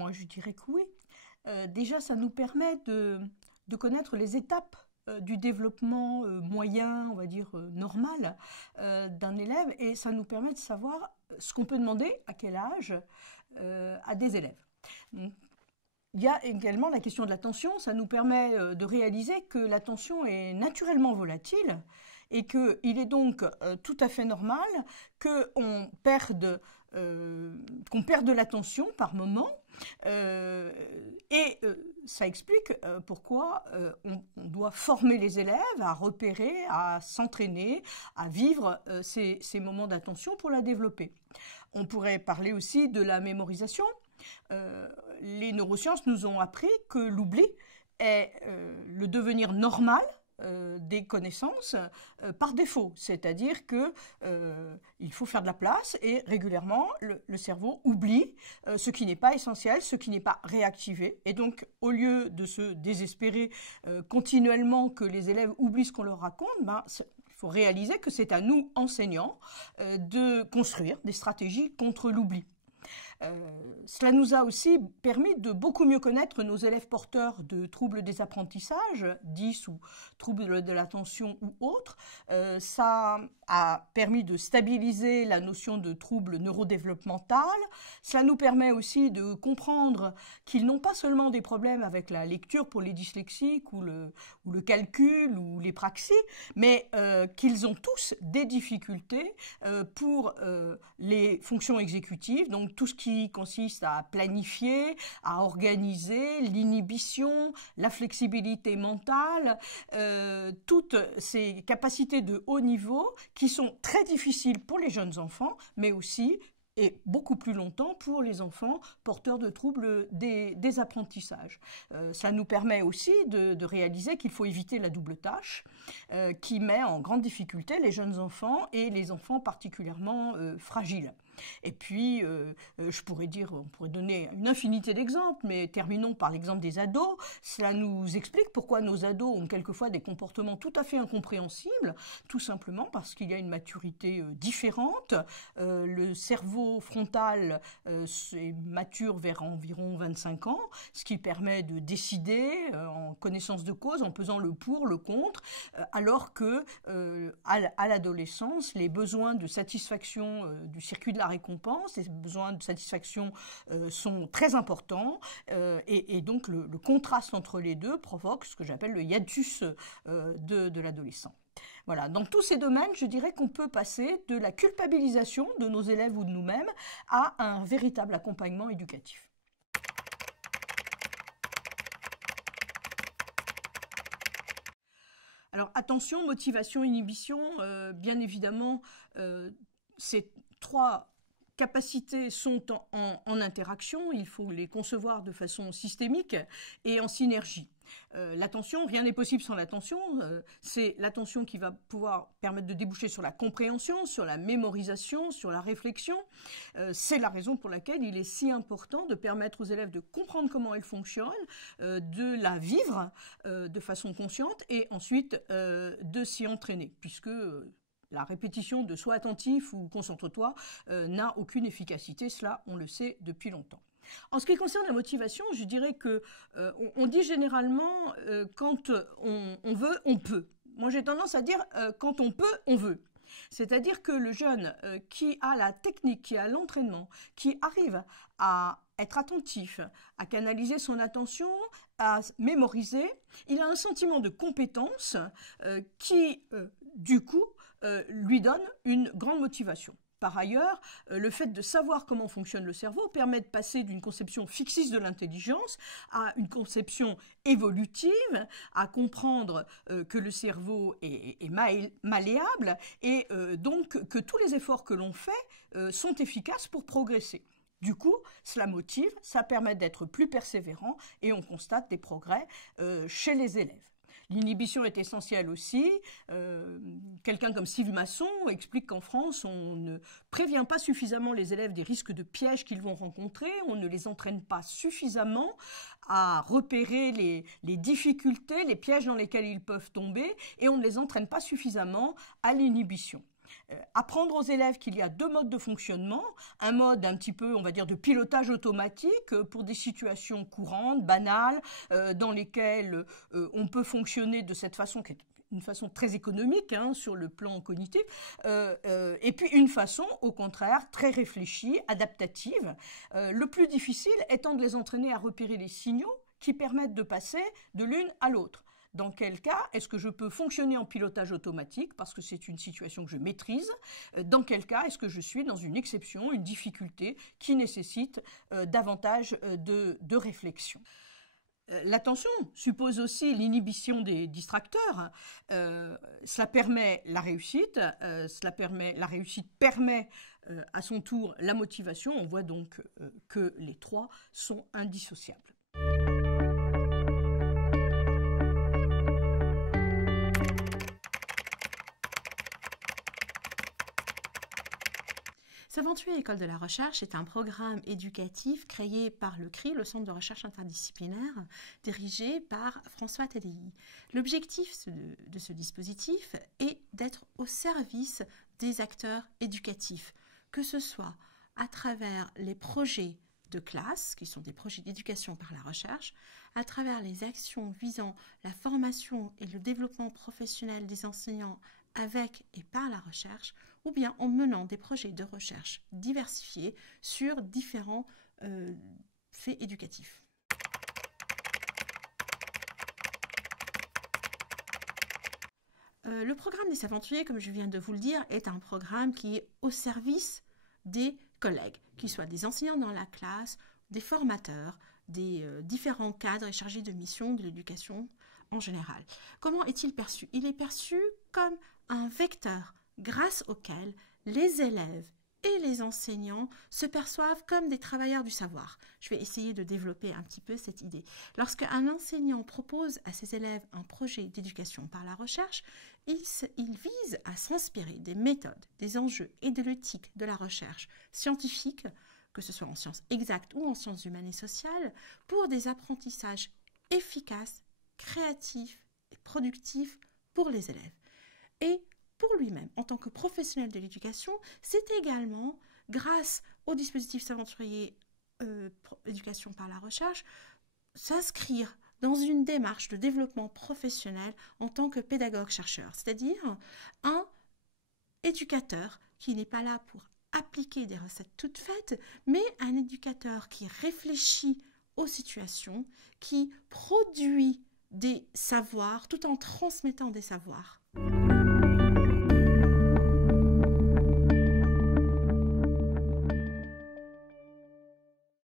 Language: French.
moi je dirais que oui. Déjà, ça nous permet de connaître les étapes du développement moyen, on va dire normal, d'un élève, et ça nous permet de savoir ce qu'on peut demander, à quel âge, à des élèves. Donc, il y a également la question de l'attention. Ça nous permet de réaliser que l'attention est naturellement volatile et qu'il est donc tout à fait normal qu'on perde l'attention par moment. Ça explique pourquoi on doit former les élèves à repérer, à s'entraîner, à vivre ces moments d'attention pour la développer. On pourrait parler aussi de la mémorisation. Les neurosciences nous ont appris que l'oubli est le devenir normal des connaissances par défaut, c'est-à-dire que il faut faire de la place et régulièrement le cerveau oublie ce qui n'est pas essentiel, ce qui n'est pas réactivé, et donc au lieu de se désespérer continuellement que les élèves oublient ce qu'on leur raconte, il faut réaliser que c'est à nous, enseignants, de construire des stratégies contre l'oubli. Cela nous a aussi permis de beaucoup mieux connaître nos élèves porteurs de troubles des apprentissages, 10 ou troubles de l'attention ou autres. Ça a permis de stabiliser la notion de trouble neurodéveloppemental. Cela nous permet aussi de comprendre qu'ils n'ont pas seulement des problèmes avec la lecture pour les dyslexiques ou le calcul ou les praxies, mais qu'ils ont tous des difficultés pour les fonctions exécutives, donc tout ce qui consiste à planifier, à organiser, l'inhibition, la flexibilité mentale, toutes ces capacités de haut niveau qui sont très difficiles pour les jeunes enfants, mais aussi et beaucoup plus longtemps pour les enfants porteurs de troubles des apprentissages. Ça nous permet aussi de réaliser qu'il faut éviter la double tâche qui met en grande difficulté les jeunes enfants et les enfants particulièrement fragiles. Et puis, on pourrait donner une infinité d'exemples, mais terminons par l'exemple des ados. Cela nous explique pourquoi nos ados ont quelquefois des comportements tout à fait incompréhensibles, tout simplement parce qu'il y a une maturité différente. Le cerveau frontal est mature vers environ 25 ans, ce qui permet de décider en connaissance de cause, en pesant le pour, le contre, alors que à l'adolescence, les besoins de satisfaction du circuit de la récompense, les besoins de satisfaction sont très importants et donc le contraste entre les deux provoque ce que j'appelle le hiatus de l'adolescent. Voilà, dans tous ces domaines, je dirais qu'on peut passer de la culpabilisation de nos élèves ou de nous-mêmes à un véritable accompagnement éducatif. Alors attention, motivation, inhibition, bien évidemment, ces trois capacités sont en interaction, il faut les concevoir de façon systémique et en synergie. L'attention, rien n'est possible sans l'attention, c'est l'attention qui va pouvoir permettre de déboucher sur la compréhension, sur la mémorisation, sur la réflexion. C'est la raison pour laquelle il est si important de permettre aux élèves de comprendre comment elle fonctionne, de la vivre de façon consciente et ensuite de s'y entraîner, puisque la répétition de « sois attentif » ou « concentre-toi » n'a aucune efficacité, cela on le sait depuis longtemps. En ce qui concerne la motivation, je dirais que on dit généralement quand on veut, on peut. Moi j'ai tendance à dire quand on peut, on veut. C'est-à-dire que le jeune qui a la technique, qui a l'entraînement, qui arrive à être attentif, à canaliser son attention, à mémoriser, il a un sentiment de compétence qui, du coup, lui donne une grande motivation. Par ailleurs, le fait de savoir comment fonctionne le cerveau permet de passer d'une conception fixiste de l'intelligence à une conception évolutive, à comprendre que le cerveau est malléable et donc que tous les efforts que l'on fait sont efficaces pour progresser. Du coup, cela motive, ça permet d'être plus persévérant et on constate des progrès chez les élèves. L'inhibition est essentielle aussi. Quelqu'un comme Steve Masson explique qu'en France, on ne prévient pas suffisamment les élèves des risques de pièges qu'ils vont rencontrer, on ne les entraîne pas suffisamment à repérer les difficultés, les pièges dans lesquels ils peuvent tomber, et on ne les entraîne pas suffisamment à l'inhibition. Apprendre aux élèves qu'il y a deux modes de fonctionnement, un mode un petit peu, on va dire, de pilotage automatique pour des situations courantes, banales, dans lesquelles on peut fonctionner de cette façon qui est une façon très économique sur le plan cognitif, et puis une façon, au contraire, très réfléchie, adaptative. Le plus difficile étant de les entraîner à repérer les signaux qui permettent de passer de l'une à l'autre. Dans quel cas est-ce que je peux fonctionner en pilotage automatique parce que c'est une situation que je maîtrise? Dans quel cas est-ce que je suis dans une exception, une difficulté qui nécessite davantage de réflexion? L'attention suppose aussi l'inhibition des distracteurs. Cela permet la réussite. La réussite permet à son tour la motivation. On voit donc que les trois sont indissociables. S'aventurer École de la recherche est un programme éducatif créé par le CRI, le Centre de recherche interdisciplinaire, dirigé par François Tadei. L'objectif de ce dispositif est d'être au service des acteurs éducatifs, que ce soit à travers les projets de classe, qui sont des projets d'éducation par la recherche, à travers les actions visant la formation et le développement professionnel des enseignants avec et par la recherche, ou bien en menant des projets de recherche diversifiés sur différents faits éducatifs. Le programme des Aventuriers, comme je viens de vous le dire, est un programme qui est au service des collègues, qu'ils soient des enseignants dans la classe, des formateurs, des différents cadres et chargés de mission de l'éducation en général. Comment est-il perçu? Il est perçu comme un vecteur grâce auquel les élèves et les enseignants se perçoivent comme des travailleurs du savoir. Je vais essayer de développer un petit peu cette idée. Lorsqu'un enseignant propose à ses élèves un projet d'éducation par la recherche, il vise à s'inspirer des méthodes, des enjeux et de l'éthique de la recherche scientifique, que ce soit en sciences exactes ou en sciences humaines et sociales, pour des apprentissages efficaces, créatifs et productifs pour les élèves. Et pour lui-même, en tant que professionnel de l'éducation, c'est également, grâce au dispositif S'aventurier éducation par la recherche, s'inscrire dans une démarche de développement professionnel en tant que pédagogue-chercheur, c'est-à-dire un éducateur qui n'est pas là pour appliquer des recettes toutes faites, mais un éducateur qui réfléchit aux situations, qui produit des savoirs tout en transmettant des savoirs.